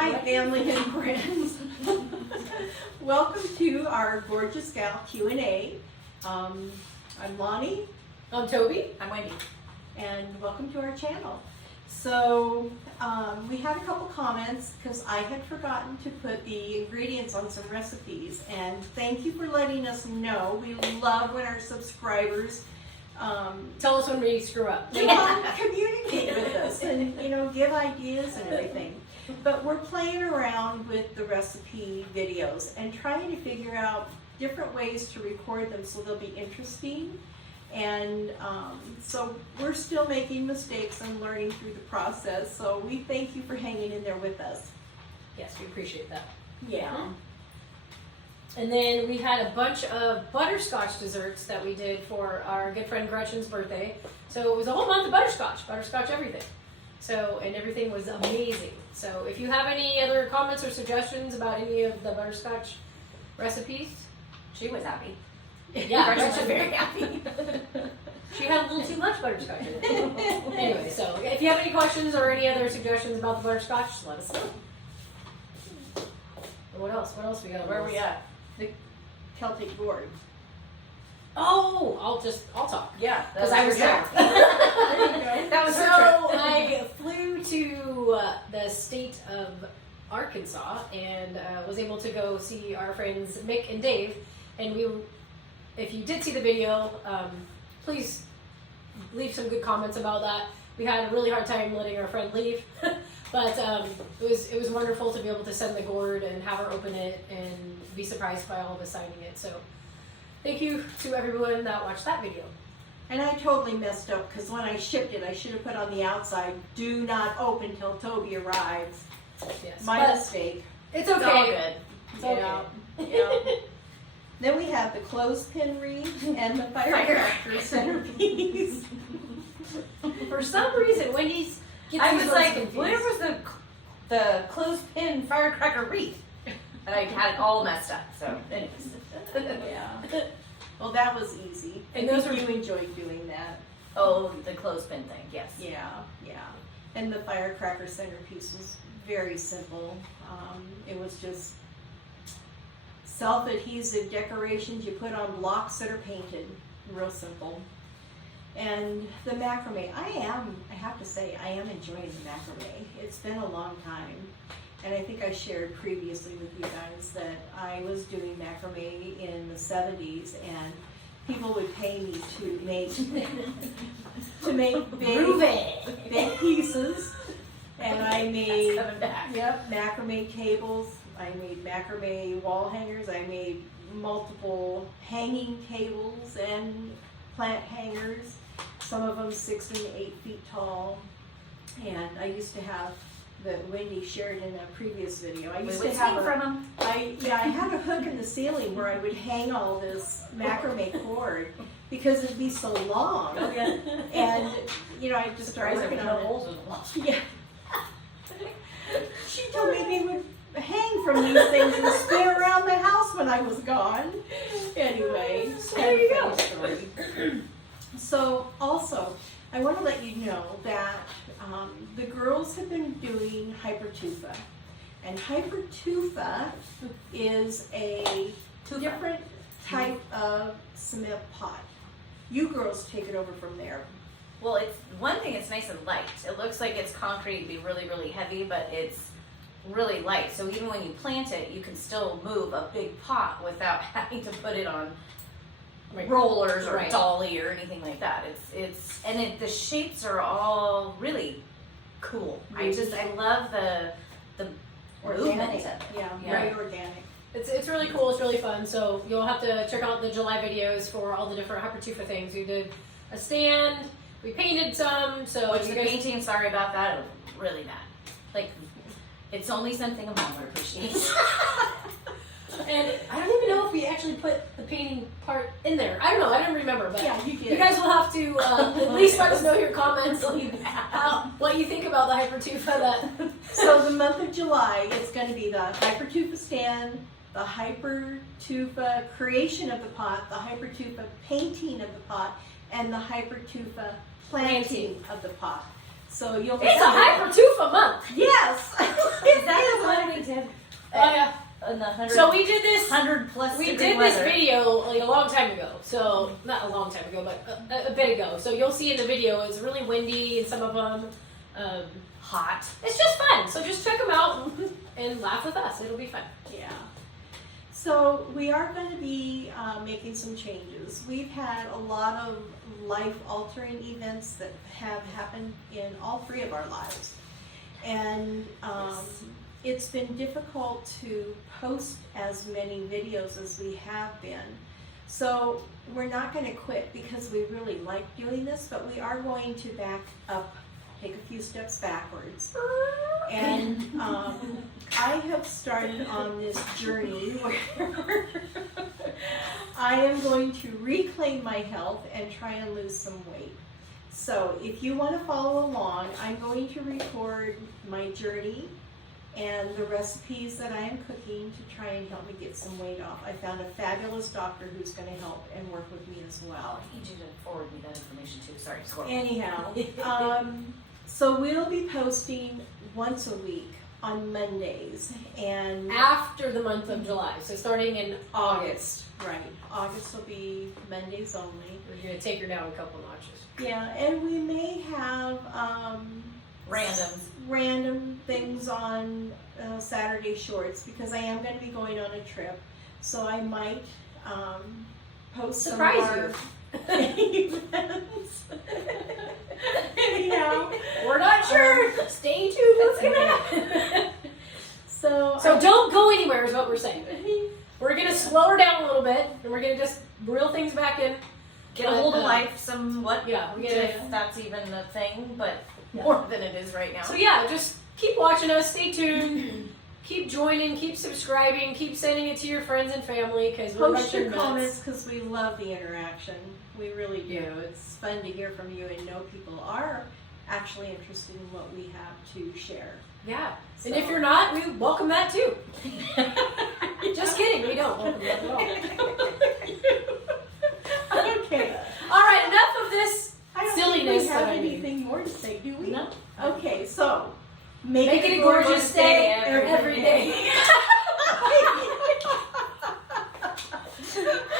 Hi, family and friends. Welcome to our Gorgeous Gal Q&A. I'm Lonnie. I'm Toby. I'm Wendy. And welcome to our channel. So we had a couple comments because I had forgotten to put the ingredients on some recipes, and thank you for letting us know. We love when our subscribers Tell us when we screw up. communicate with us and give ideas and everything. But we're playing around with the recipe videos and trying to figure out different ways to record them so they'll be interesting. And so we're still making mistakes and learning through the process. So we thank you for hanging in there with us. Yes, we appreciate that. Yeah. And then we had a bunch of butterscotch desserts that we did for our good friend Gretchen's birthday. So it was a whole month of butterscotch everything. So, and everything was amazing. So if you have any other comments or suggestions about any of the butterscotch recipes, She was happy. yeah, Gretchen was Gretchen, very happy. she had a little too much butterscotch in it. Anyway, so if you have any questions or any other suggestions about the butterscotch, just let us know. What else? What else we got? Where are we at? The Celtic gourd. Oh, I'll talk. Yeah, Because I was there. That was So her trip. I flew to the state of Arkansas and was able to go see our friends Mick and Dave. And if you did see the video, please leave some good comments about that. We had a really hard time letting our friend leave, but it was wonderful to be able to send the gourd and have her open it and be surprised by all of us signing it. So thank you to everyone that watched that video. And I totally messed up because when I shipped it, I should have put on the outside, do not open till Toby arrives. Yes, My but mistake. it's okay. It's all good. It's Yeah. okay. Yeah. Then we have the clothespin wreath and the firecracker centerpiece. For some reason, Wendy's gets I these was ones like, confused. where was the clothespin firecracker wreath? And I had it all messed up. So, anyways. Yeah. Well, that was easy. And I those think were- you enjoyed doing that. Oh, the clothespin thing. Yes. Yeah, yeah. And the firecracker centerpiece was very simple. It was just self-adhesive decorations you put on blocks that are painted. Real simple. And the macrame, I have to say, I am enjoying the macrame. It's been a long time. And I think I shared previously with you guys that I was doing macrame in the 70s, and people would pay me to make big pieces. And I made That's coming back. macrame tables. I made macrame wall hangers. I made multiple hanging tables and plant hangers. Some of them 6 and 8 feet tall. And I used to have, that Wendy shared in a previous video. I used to have from them. I had a hook in the ceiling where I would hang all this macrame cord because it'd be so long. Oh, yeah. And I just started Surprised there working was no on it. holes in the wall. Yeah. She told me they would hang from these things and spin around the house when I was gone. Anyway, There you go. story. So also, I want to let you know that the girls have been doing Hypertufa. And Hypertufa is a different type of cement pot. You girls take it over from there. Well, it's one thing. It's nice and light. It looks like it's concrete, it'd be really, really heavy, but it's really light. So even when you plant it, you can still move a big pot without having to put it on rollers or Right. dolly or anything like that. The shapes are all really cool. I love the movement Organic. of it. Yeah, Yeah. very organic. It's really cool. It's really fun. So you'll have to check out the July videos for all the different Hypertufa things. We did a stand. We painted some. So Which you the guys, painting, sorry about that, it was really bad. Like, it's only something a mom would appreciate. and I don't even know if we actually put the painting part in there. I don't know. I don't remember. But Yeah, you did. you guys will have to at least let us know your comments what you think about the Hypertufa. That So the month of July, it's going to be the Hypertufa stand, the Hypertufa creation of the pot, the Hypertufa painting of the pot, and the Hypertufa planting of the pot. So you'll be It's a Hypertufa month. Yes. Is that the one we did? Oh yeah. In the 100, So we did this. 100+ We degree did weather. this video like a long time ago. So not a long time ago, but a bit ago. So you'll see in the video it's really windy in some of them. Hot. It's just fun. So just check them out and laugh with us. It'll be fun. Yeah. So we are going to be making some changes. We've had a lot of life-altering events that have happened in all three of our lives. And it's been difficult to post as many videos as we have been. So we're not going to quit because we really like doing this, but we are going to back up, take a few steps backwards. And I have started on this journey where I am going to reclaim my health and try and lose some weight. So if you want to follow along, I'm going to record my journey and the recipes that I am cooking to try and help me get some weight off. I found a fabulous doctor who's going to help and work with me as well. I need you to forward me that information too. Sorry, squirrel. Anyhow, so we'll be posting once a week on Mondays and After the month of July. So starting in August. right, August will be Mondays only. We're going to take her down a couple notches. Yeah, and we may have random things on Saturday shorts because I am going to be going on a trip, so I might post Surprise some of our events. Anyhow, We're not sure. Stay tuned. What's going to happen? so Don't go anywhere is what we're saying. We're going to slow her down a little bit, and we're going to just reel things back in. Get a hold of life somewhat. Yeah, we If gotta. that's even a thing, but Yeah. more than it is right now. So yeah, just keep watching us. Stay tuned. Keep joining. Keep subscribing. Keep sending it to your friends and family because we're a post bunch your of nuts. comments because we love the interaction. We really do. It's fun to hear from you and know people are actually interested in what we have to share. Yeah. And So- if you're not, we welcome that too. Just kidding. We don't welcome that at all. Okay. All right. Enough of this. I don't Silliness think we have that I mean. anything more to say, do we? No. Okay, so make Make it a gorgeous day every day.